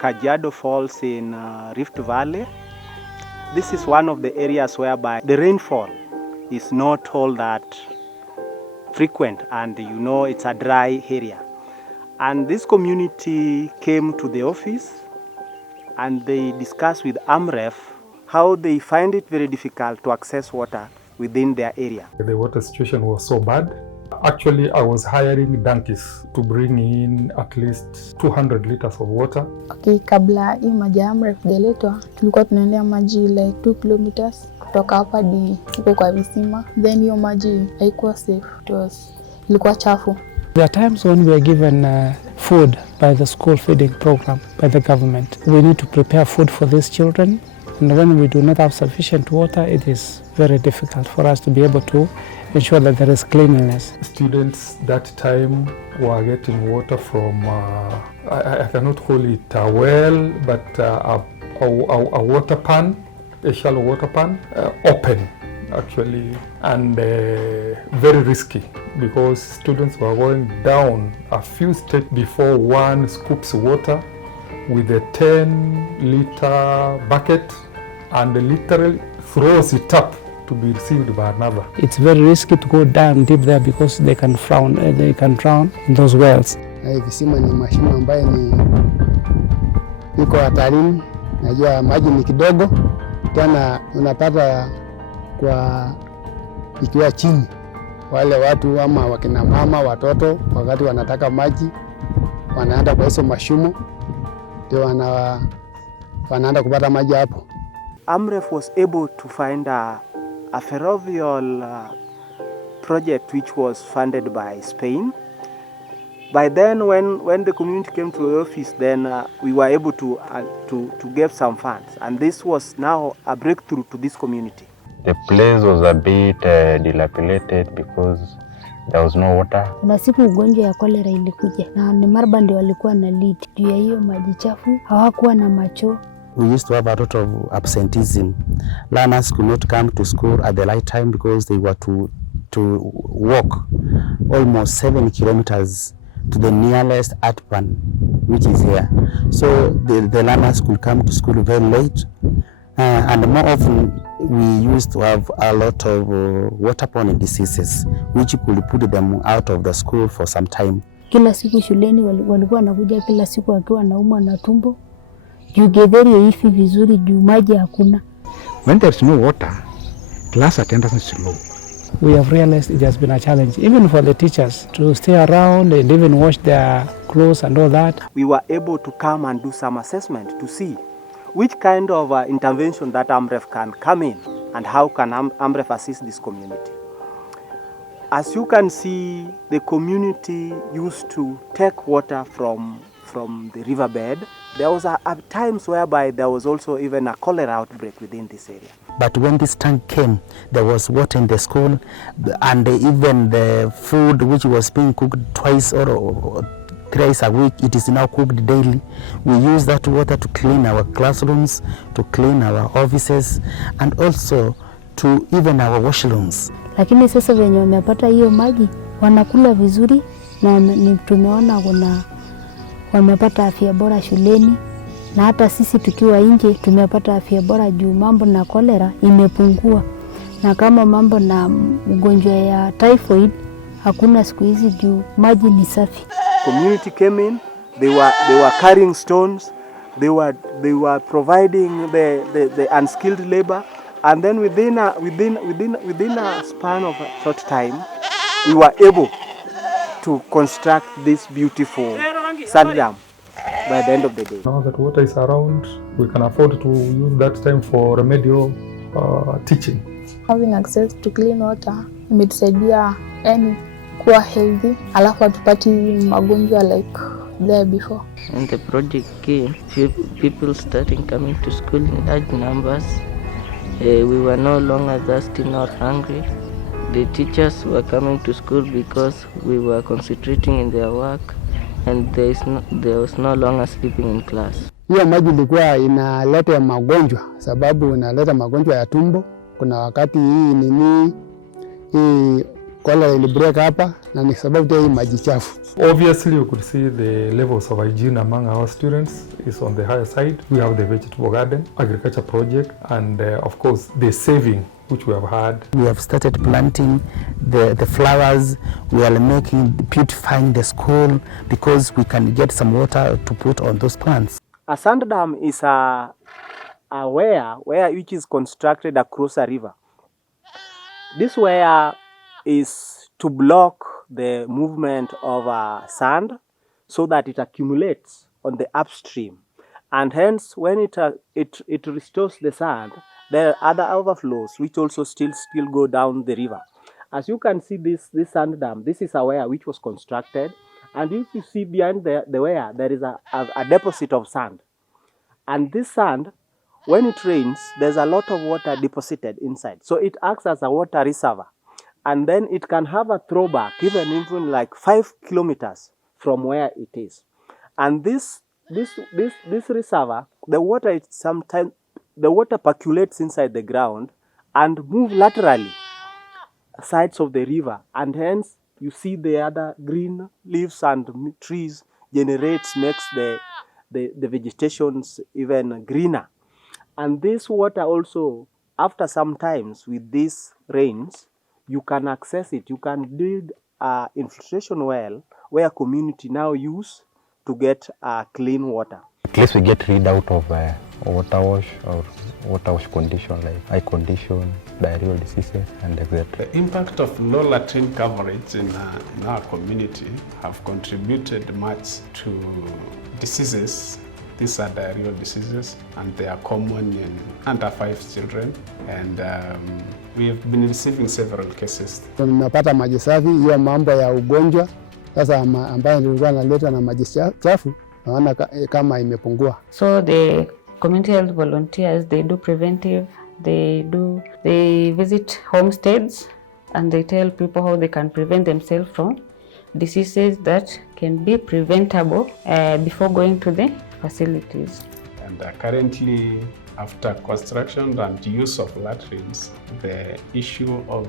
Kajiado Falls in Rift Valley. This is one of the areas whereby the rainfall is not all that frequent, and it's a dry area. And this community came to the office and they discussed with AMREF how they find it very difficult to access water within their area. The water situation was so bad. Actually, I was hiring donkeys to bring in at least 200 liters of water. Okay, kabla hii maji ya AMREF geletwa, tulikuwa tunaendea maji like 2 kilometers kutoka hapa hadi huko kwa visima. Then hiyo maji haikuwa safe. Ilikuwa chafu. There are times when we are given food by the school feeding program by the government. We need to prepare food for these children, and when we do not have sufficient water, it is very difficult for us to be able to ensure that there is cleanliness. Students that time were getting water from, I cannot call it a well, but a water pan, a shallow water pan, open actually, and very risky because students were going down a few steps before one scoops water with a 10-liter bucket and literally throws it up to be received by another. It's very risky to go down deep there because they can drown in those wells. Visima ni mashimo ambayo iko hatarini. Najua maji ni kidogo, tena unapata kwa ikiwa chini. Wale watu ama wakina mama, watoto, wakati wanataka maji, wanaenda kwa hizo mashimo, ndio wanaenda kupata maji hapo. AMREF was able to find a Ferrovial project which was funded by Spain. By then, when the community came to the office, then we were able to get some funds, and this was now a breakthrough to this community. The place was a bit dilapidated because there was no water. Kuna siku ugonjwa ya cholera ilikuja na ni Marba ndio walikuwa na lead juu ya hiyo maji chafu, hawakuwa na macho. We used to have a lot of absenteeism. Learners could not come to school at the right time because they were to walk almost 7 kilometers to the nearest art pan, which is here. So the learners could come to school very late, and more often we used to have a lot of waterborne diseases which could put them out of the school for some time. Kila siku shuleni walikuwa wanakuja kila siku wakiwa naumwa na tumbo. You getheri hivi vizuri juu maji hakuna. When there's no water, class attendance is low. We have realized it has been a challenge, even for the teachers, to stay around and even wash their clothes and all that. We were able to come and do some assessment to see which kind of intervention that AMREF can come in and how can AMREF assist this community. As you can see, the community used to take water from the riverbed. There was a times whereby there was also even a cholera outbreak within this area. But when this tank came, there was water in the school, and even the food which was being cooked twice or thrice a week, it is now cooked daily. We use that water to clean our classrooms, to clean our offices, and also to even our washrooms. Lakini sasa wenye wamepata hiyo maji wanakula vizuri na tumeona wamepata afya bora shuleni, na hata sisi tukiwa nje tumepata afya bora juu mambo na cholera imepungua, na kama mambo na ugonjwa ya typhoid hakuna siku hizi juu maji ni safi. Community came in, they were carrying stones, they were providing the unskilled labor, and then within a span of a short time we were able to construct this beautiful sand dam by the end of the day. Now that water is around, we can afford to use that time for remedial teaching. Having access to clean water imetusaidia kuwa healthy, alafu hatupati magonjwa like there before. When the project came, people started coming to school in large numbers. We were no longer thirsty nor hungry. The teachers were coming to school because we were concentrating in their work, and there was no longer sleeping in class. Hiyo maji ilikuwa inaleta magonjwa, sababu inaleta magonjwa ya tumbo. Kuna wakati hii cholera ilibreak hapa na ni sababu ya hii maji chafu. Obviously, you could see the levels of hygiene among our students is on the higher side. We have the vegetable garden, agriculture project, and of course the saving which we have had. We have started planting the flowers. We are beautifying the school because we can get some water to put on those plants. A sand dam is a weir which is constructed across a river. This weir is to block the movement of sand so that it accumulates on the upstream, and hence when it restores the sand, there are other overflows which also still go down the river. As you can see, this sand dam, this is a weir which was constructed, and if you see behind the weir, there is a deposit of sand, and this sand, when it rains, there's a lot of water deposited inside, so it acts as a water reservoir. And then it can have a throwback even like 5 kilometers from where it is. And this reservoir, the water percolates inside the ground and move laterally sides of the river, and hence you see the other green leaves and trees makes the vegetations even greener. And this water also, after some times with these rains, you can access it. You can build an infiltration well where community now use to get clean water. At least we get rid out of water wash condition like eye condition, diarrheal diseases, and etc. The impact of low latrine coverage in our community have contributed much to diseases. These are diarrheal diseases, and they are common in under 5 children, and we have been receiving several cases. Tunapata maji safi, hiyo mambo ya ugonjwa sasa ambayo nilikuwa naleta na maji chafu naona kama imepungua. So the community health volunteers, they do preventive, they visit homesteads and they tell people how they can prevent themselves from diseases that can be preventable before going to the facilities. And currently, after construction and use of latrines, the issue of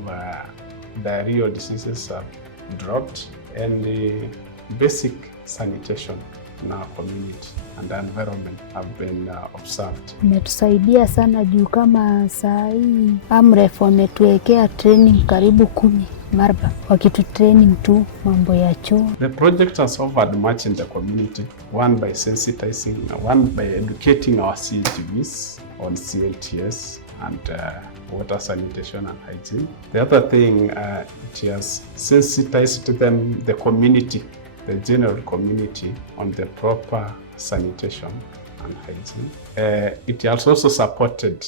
diarrheal diseases have dropped, and the basic sanitation in our community and the environment have been observed. Imetusaidia sana juu kama saa hii AMREF wametuwekea training karibu 10 Marba, wakitu training tu mambo ya choo. The project has offered much in the community, one by sensitizing, one by educating our CHVs on CLTS and water sanitation and hygiene. The other thing, it has sensitized them, the community, the general community, on the proper sanitation and hygiene. It has also supported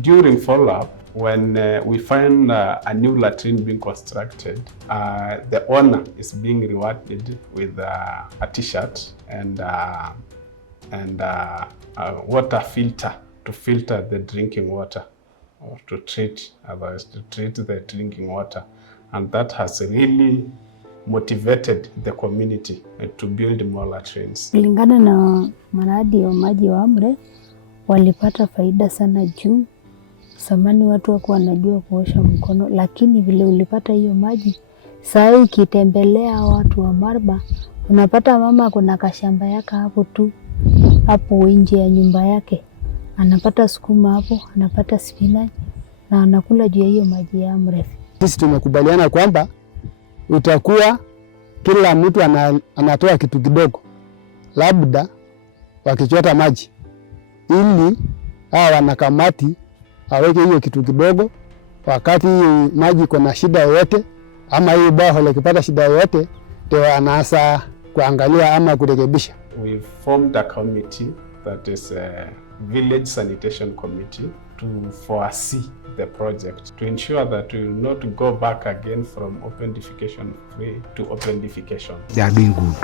during follow-up, when we find a new latrine being constructed, the owner is being rewarded with a t-shirt and a water filter to filter the drinking water, or to treat the drinking water, and that has really motivated the community to build more latrines. Kulingana na mradi wa maji wa AMREF, walipata faida sana juu zamani watu wako wanajua kuosha mkono, lakini vile ulipata hiyo maji, saa hii ukitembelea watu wa Marba, unapata mama kuna kashamba yake hapo tu, hapo nje ya nyumba yake, anapata sukuma hapo, anapata spinach na anakula juu ya hiyo maji ya AMREF. Sisi tumekubaliana kwamba utakuwa kila mtu anatoa kitu kidogo, labda wakichota maji, ili hawa wanakamati aweke hiyo kitu kidogo, wakati maji kuna shida yoyote ama hii baho ikipata shida yoyote, ndio anaanza kuangalia ama kurekebisha. We formed a committee that is a village sanitation committee to foresee the project, to ensure that we will not go back again from open defecation free to open defecation. They are doing good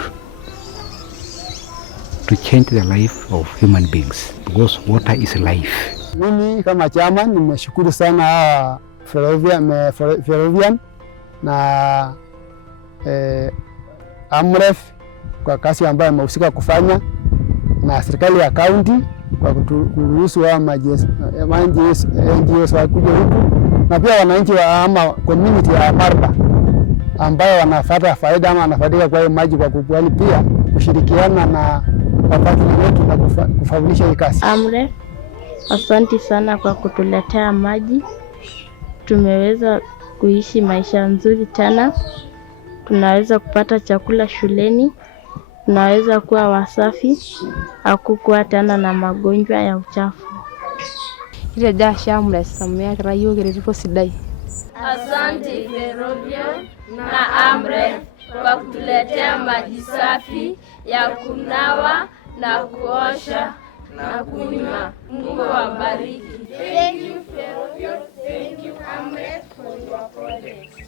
to change the life of human beings, because water is life. Mimi kama chama nimeshukuru sana Ferrovial na AMREF kwa kazi ambayo wamehusika kufanya, na serikali ya kaunti kwa kuruhusu wa NGOs wakuja huku na pia wananchi wa ama community ya Marba ambao wanafuata faida ama wanafaidika kwa hiyo maji kwa kukubali pia kushirikiana na wafadhili wetu na kufanikisha hii kazi. AMREF, asante sana kwa kutuletea maji. Tumeweza kuishi maisha nzuri tena. Tunaweza kupata chakula shuleni. Tunaweza kuwa wasafi. Hakukuwa tena na magonjwa ya uchafu. Ile jasha AMREF samea kirayo kiriko sidai. Asante Ferrovial na AMREF kwa kutuletea maji safi ya kunawa na kuosha na kunywa. Mungu awabariki. Thank you Ferrovial, thank you AMREF for your project.